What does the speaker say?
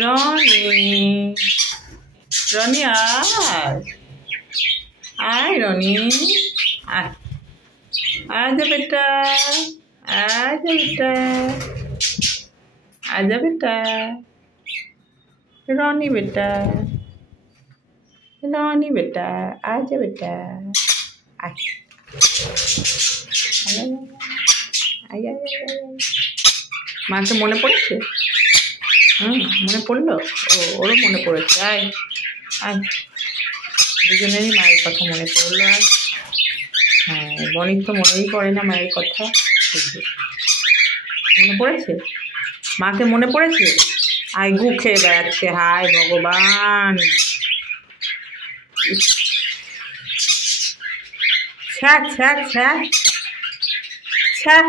রনি রনি আয় রনি আয় आजा बेटा आजा बेटा आजा बेटा रॉनी बेटा आजा बेटा মাকে মনে পড়েছে? মনে পড়লো? ওরও মনে পড়েছে। আয় আয়, দুজনেরই মায়ের কথা মনে পড়লো। আর হ্যাঁ, বনির তো মনেই পড়ে না মায়ের কথা। মনে পড়েছে? মাকে মনে পড়েছে? আয়, গু খেয়ে বেড়াচ্ছে। হায় ভগবান, ছ্যাক ছ্যাক ছ্যাক ছ্যাক।